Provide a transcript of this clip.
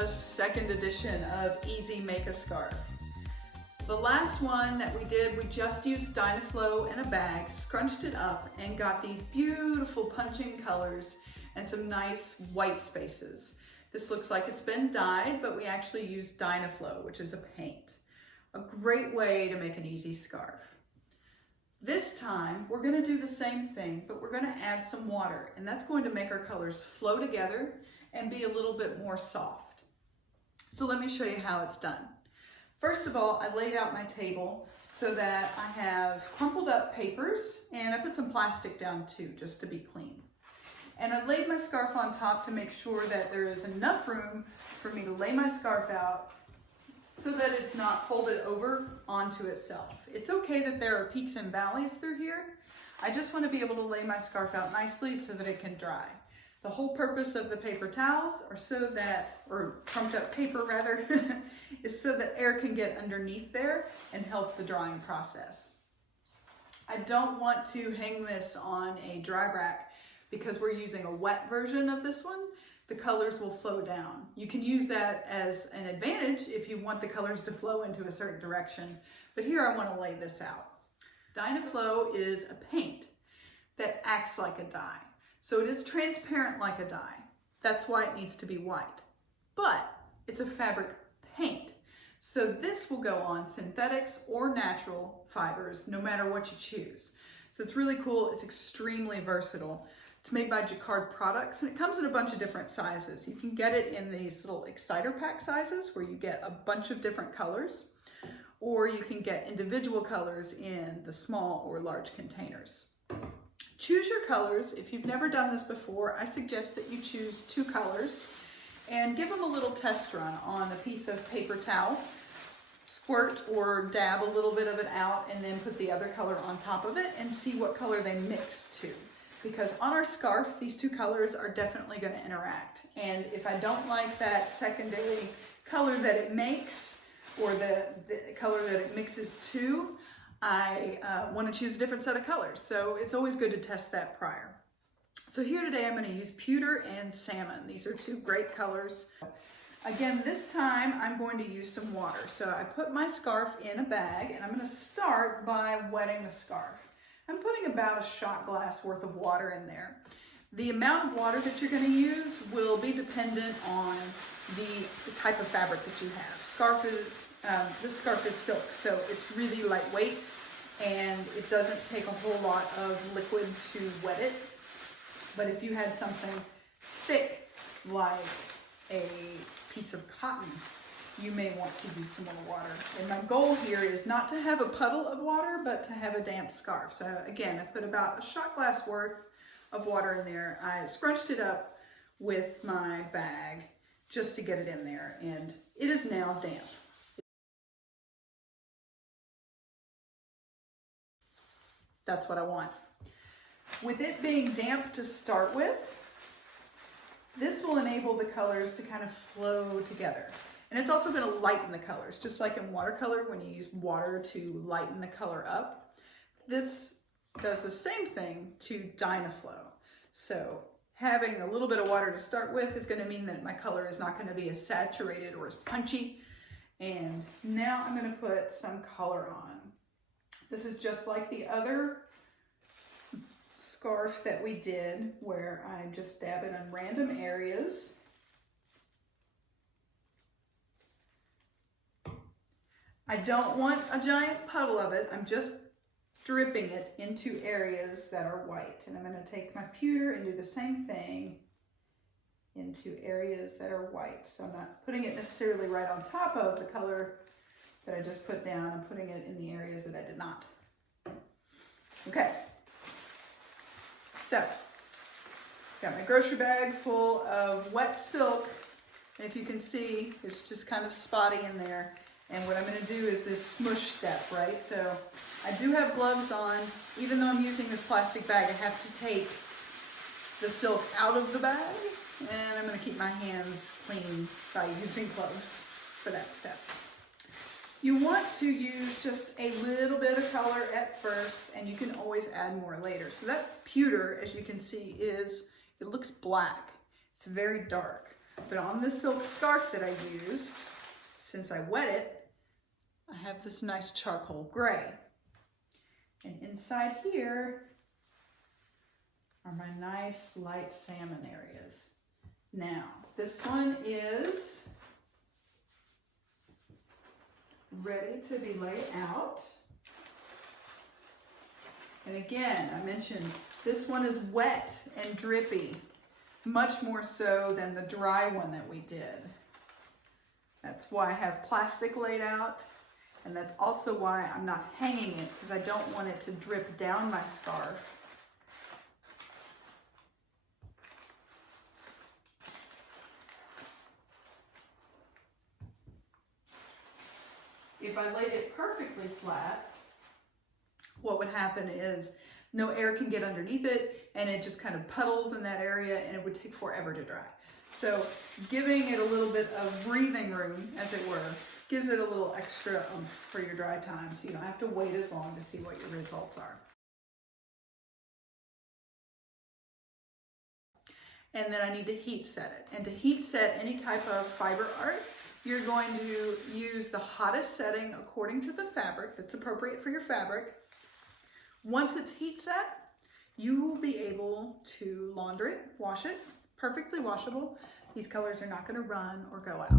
the second edition of Easy Make a Scarf. The last one that we did, we just used Dynaflow in a bag, scrunched it up, and got these beautiful punching colors and some nice white spaces. This looks like it's been dyed, but we actually used Dynaflow, which is a paint. A great way to make an easy scarf. This time, we're gonna do the same thing, but we're gonna add some water, and that's going to make our colors flow together and be a little bit more soft. So let me show you how it's done. First of all, I laid out my table so that I have crumpled up papers, and I put some plastic down too, just to be clean. And I laid my scarf on top to make sure that there is enough room for me to lay my scarf out so that it's not folded over onto itself. It's okay that there are peaks and valleys through here. I just want to be able to lay my scarf out nicely so that it can dry. The whole purpose of the paper towels are so that, or crumped up paper rather, is so that air can get underneath there and help the drying process. I don't want to hang this on a dry rack because we're using a wet version of this one. The colors will flow down. You can use that as an advantage if you want the colors to flow into a certain direction, but here I want to lay this out. Dynaflow is a paint that acts like a dye. So it is transparent like a dye. That's why it needs to be white. But it's a fabric paint. So this will go on synthetics or natural fibers, no matter what you choose. So it's really cool. It's extremely versatile. It's made by Jacquard Products, and it comes in a bunch of different sizes. You can get it in these little exciter pack sizes where you get a bunch of different colors, or you can get individual colors in the small or large containers. Choose your colors. If you've never done this before, I suggest that you choose 2 colors and give them a little test run on a piece of paper towel. Squirt or dab a little bit of it out and then put the other color on top of it and see what color they mix to. Because on our scarf, these 2 colors are definitely going to interact. And if I don't like that secondary color that it makes, or the color that it mixes to, I want to choose a different set of colors. So it's always good to test that prior. So here today I'm going to use pewter and salmon. These are 2 great colors. Again, this time I'm going to use some water. So I put my scarf in a bag, and I'm going to start by wetting the scarf. I'm putting about a shot glass worth of water in there. The amount of water that you're going to use will be dependent on the type of fabric that you have. This scarf is silk, so it's really lightweight, and it doesn't take a whole lot of liquid to wet it. But if you had something thick, like a piece of cotton, you may want to use some more water. And my goal here is not to have a puddle of water, but to have a damp scarf. So again, I put about a shot glass worth of water in there. I scrunched it up with my bag just to get it in there, and it is now damp. That's what I want. With it being damp to start with, this will enable the colors to kind of flow together. And it's also going to lighten the colors, just like in watercolor when you use water to lighten the color up. This does the same thing to Dynaflow. So having a little bit of water to start with is going to mean that my color is not going to be as saturated or as punchy. And now I'm going to put some color on. This is just like the other scarf that we did, where I just dab it in random areas. I don't want a giant puddle of it. I'm just dripping it into areas that are white. And I'm going to take my pewter and do the same thing into areas that are white. So I'm not putting it necessarily right on top of the color that I just put down. I'm putting it in the areas that I did not. Okay. So, got my grocery bag full of wet silk. And if you can see, it's just kind of spotty in there. And what I'm going to do is this smush step, right? So I do have gloves on. Even though I'm using this plastic bag, I have to take the silk out of the bag. And I'm going to keep my hands clean by using gloves for that step. You want to use just a little bit of color at first, and you can always add more later. So that pewter, as you can see, it looks black. It's very dark. But on this silk scarf that I used, since I wet it, I have this nice charcoal gray. And inside here are my nice light salmon areas. Now, this one is ready to be laid out. And again, I mentioned this one is wet and drippy, much more so than the dry one that we did. That's why I have plastic laid out, and that's also why I'm not hanging it, because I don't want it to drip down my scarf. If I laid it perfectly flat, what would happen is no air can get underneath it, and it just kind of puddles in that area, and it would take forever to dry. So giving it a little bit of breathing room, as it were, gives it a little extra oomph for your dry time, so you don't have to wait as long to see what your results are. And then I need to heat set it. And to heat set any type of fiber art, you're going to use the hottest setting according to the fabric that's appropriate for your fabric. Once it's heat set, you will be able to launder it, wash it, perfectly washable. These colors are not going to run or go out.